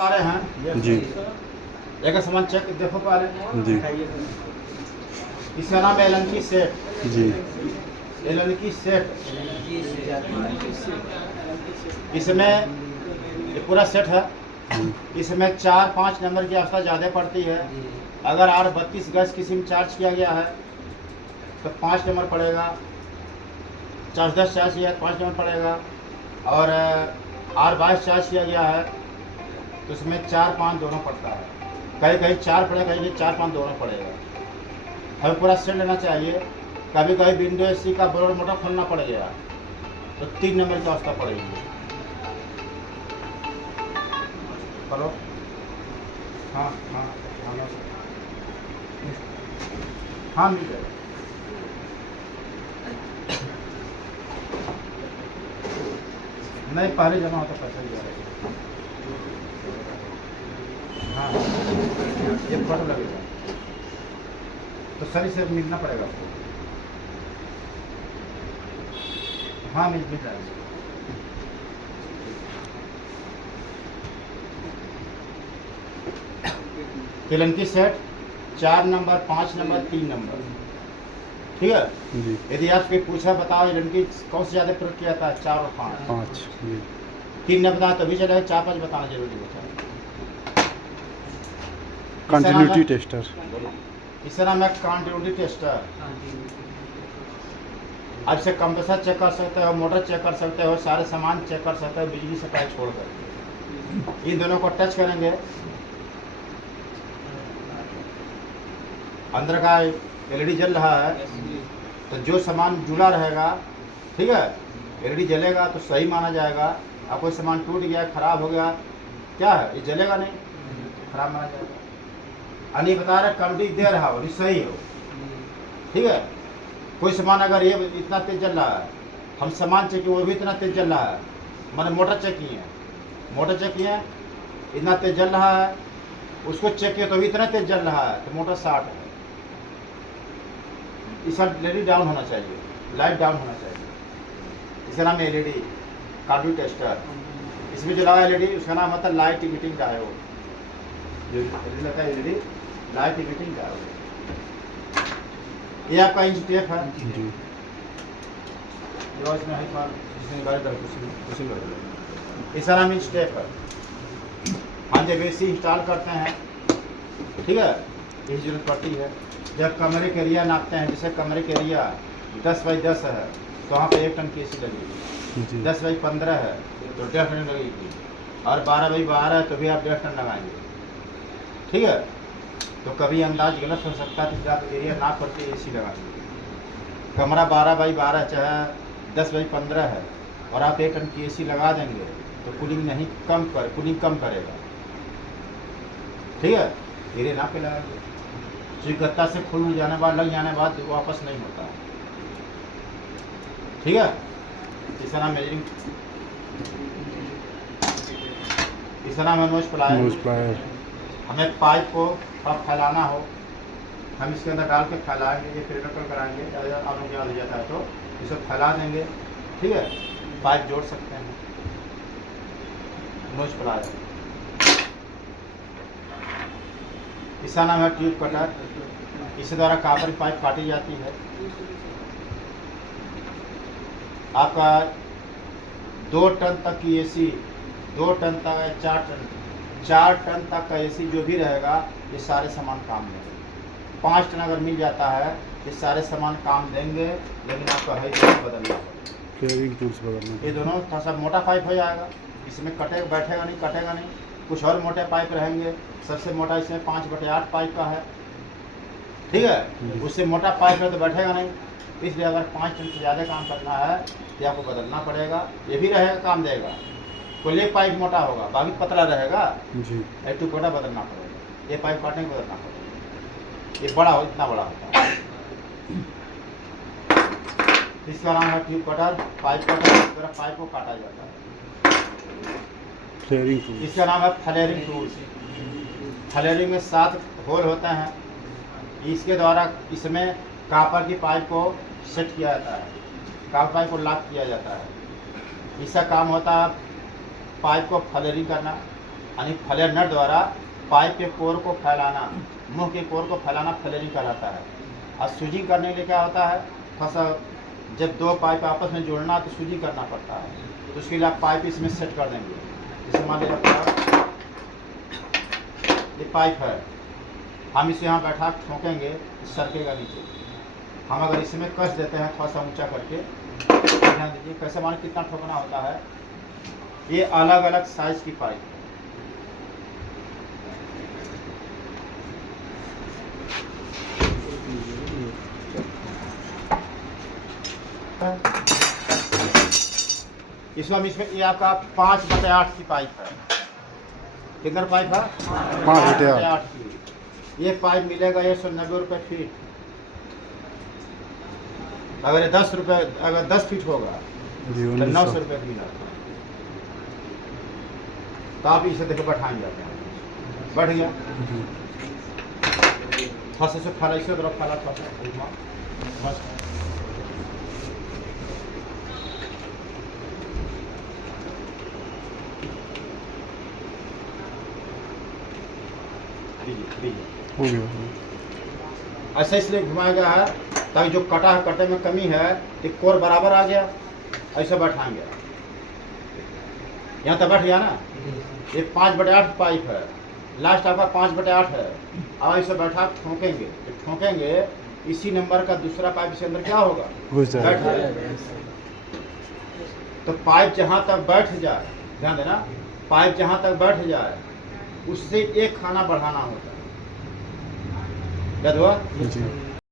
आ रहे हैं जी एक सामान चेक देखो पहले जी इसका नाम है एलंकी सेट। जी एलंकी सेट इसमें ये पूरा सेट है। जी इसमें 4-5 नंबर की आवश्यकता ज़्यादा पड़ती है। अगर R32 गज किसी में चार्ज किया गया है तो 5 नंबर पड़ेगा। 410 चार्ज किया है 5 नंबर पड़ेगा। और R22 चार्ज किया गया है तो उसमें 4-5 दोनों पड़ता है। कहीं कहीं 4 पड़ेगा, कहीं 4-5 दोनों पड़ेगा। हमें पूरा सेट लेना चाहिए। कभी कभी विंडो एसी का बोर्ड मोटर खोलना पड़ गया तो 3 नंबर की आवश्यकता पड़ेगी। हेलो हाँ हाँ हाँ हाँ मिल जाएगा। नहीं पहले जमा होता पैसा ही जाएगा। हाँ ये फोटो लगेगा तो सर से मिलना पड़ेगा आपको। हाँ मिल जाएगा। Allen key set 4 number 5 number 3 number ठीक है। जी यदि आपसे पूछा बताओ एलंकी कौन से ज़्यादा प्रयोग किया था 4 और 5 5 जी 3 न बताया तो भी चलेगा 4-5 बताना जरूरी होता है। कंटिन्यूटी टेस्टर इसका नाम है कंटिन्यूटी टेस्टर। अब से कंप्रेसर चेक कर सकते हो, मोटर चेक कर सकते हो, सारे सामान चेक कर सकते हो बिजली सप्लाई छोड़कर। इन दोनों को टच करेंगे अंदर का एलईडी जल रहा है तो जो सामान जुड़ा रहेगा ठीक है एलईडी जलेगा तो सही माना जाएगा। अब कोई सामान टूट गया खराब हो गया क्या है ये जलेगा नहीं, खराब माना जाएगा। अनी बता रहे कंप्लीट दे रहा हो सही हो ठीक है। कोई सामान अगर ये इतना तेज जल रहा है हम सामान चेक किए वो भी इतना तेज जल रहा है मैंने मोटर चेक किए इतना तेज जल रहा है उसको चेक किया तो भी इतना तेज जल रहा है तो मोटर शॉर्ट है। इसका एलईडी डाउन होना चाहिए, लाइट डाउन होना चाहिए। इसका नाम है एलईडी कंटिन्यूटी टेस्टर। इसमें जो लगा एलईडी उसका नाम होता है लाइट इमिटिंग डायोड। जो एलईडी लगता है एलईडी लाइट इमिटिंग डायोड। ये आपका इंच टेप है जी इसमें है पर इसमें गाड़ी कर कुछ इसका नाम इंच टेप है। हम जब एसी इंस्टॉल करते हैं ठीक है इसकी जरूरत पड़ती है। जब कमरे के एरिया नापते हैं जैसे कमरे के एरिया 10 बाई 10 है तो वहाँ पे 1 टन की एसी लगेगी। जी 10 बाई 15 है तो 1.5 टन लगेगी और 12 बाई 12 है तो भी आप 1.5 टन लगाएंगे ठीक है। तो कभी अंदाज गलत हो सकता है तो आप एरिया नाप करके एसी लगाएंगे। कमरा 12 बाई 12 चाहे 10 बाई 15 है और आप 1 टन की एसी लगा देंगे तो कूलिंग कम करेगा ठीक है। एरिया नाप के लगाएंगे जो गत्ता से खुल जाने बाद लग जाने बाद वापस नहीं होता ठीक है। इसका नाम मेजरिंग इसका नाम है नोज प्लायर। हमें पाइप को अब फैलाना हो हम इसके अंदर डाल के फैलाएंगे ये फिर नकल कराएंगे आलू याद हो जाता है तो इसे फैला देंगे ठीक है। पाइप जोड़ सकते हैं नोज प्लायर। इसका नाम है ट्यूब कटर। इसी द्वारा कापर की पाइप काटी जाती है। आपका 2 टन तक की एसी 2 टन तक 4 टन तक का एसी जो भी रहेगा ये सारे सामान काम देंगे। 5 टन अगर मिल जाता है ये सारे सामान काम देंगे लेकिन आपका है बदलना केयरिंग टूल्स बदलना। ये दोनों थोड़ा सा मोटा पाइप हो जाएगा इसमें बैठेगा नहीं कटेगा नहीं। कुछ और मोटे पाइप रहेंगे सबसे मोटा इसमें 5/8 पाइप का है ठीक है। उससे मोटा पाइप है तो बैठेगा नहीं इसलिए अगर 5 टन से ज़्यादा काम करना है तो आपको बदलना पड़ेगा। ये भी रहेगा काम देगा। कोई एक पाइप मोटा होगा बाकी पतला रहेगा जी एक टुकड़ा बदलना पड़ेगा। ये पाइप काटने को बदलना पड़ेगा। ये बड़ा हो इतना बड़ा होता है। इसका नाम है ट्यूब कटर पाइप कटर। इस तरह पाइप को काटा जाता है। फ्लेयरिंग टूल इसका नाम है फ्लेयरिंग टूल्स। फ्लेयरिंग में 7 होल होते हैं। इसके द्वारा इसमें कापर की पाइप को सेट किया जाता है। कापर पाइप को लॉक किया जाता है। इसका काम होता है पाइप को फ्लेयरिंग करना यानी फ्लेयर नट द्वारा पाइप के कोर को फैलाना, मुंह के कोर को फैलाना फ्लेयरिंग कहलाता है। और स्विचिंग करने के लिए क्या होता है, थोड़ा सा जब दो पाइप आपस में जोड़ना तो स्विचिंग करना पड़ता है, तो उसके लिए आप पाइप इसमें सेट कर देंगे। जैसे मान लीजिए ये पाइप है, हम इसे यहाँ बैठा ठोकेंगे, सरकेगा नीचे। हम अगर इसमें कस देते हैं थोड़ा सा ऊंचा करके, ध्यान दीजिए कैसे, मान कितना ठोकना होता है। ये अलग अलग साइज की पाइप है। इसमें ये आपका 5/8 की पाइप है। कितना पाइप है? 5/8 की। ये पाइप मिलेगा 190 रुपये फीट। अगर ये 10 रुपये, अगर 10 फीट होगा जी, तो 900 रुपये मीटर। तो आप इसे देखो बैठाएंगे, आप बैठ गया। थोड़ा सा फैला, इसे तरफ फैला थोड़ा सा बस। हो गया। ऐसे इसलिए घुमाया गया है ताकि जो कटा है, कटे में कमी है, कि कोर बराबर आ गया, ऐसे बैठाएंगे। यहाँ तक बैठ गया ना। ये 5/8 पाइप है, लास्ट आपका 5/8 है। अब ऐसे बैठा ठोकेंगे, तो ठोकेंगे इसी नंबर का दूसरा पाइप इसके अंदर क्या होगा, घुस बैठ जाएगा। जाएगा। तो पाइप जहाँ तक बैठ जाए, ध्यान देना, पाइप जहाँ तक बैठ जाए उससे एक खाना बढ़ाना होता है। याद हुआ? जी।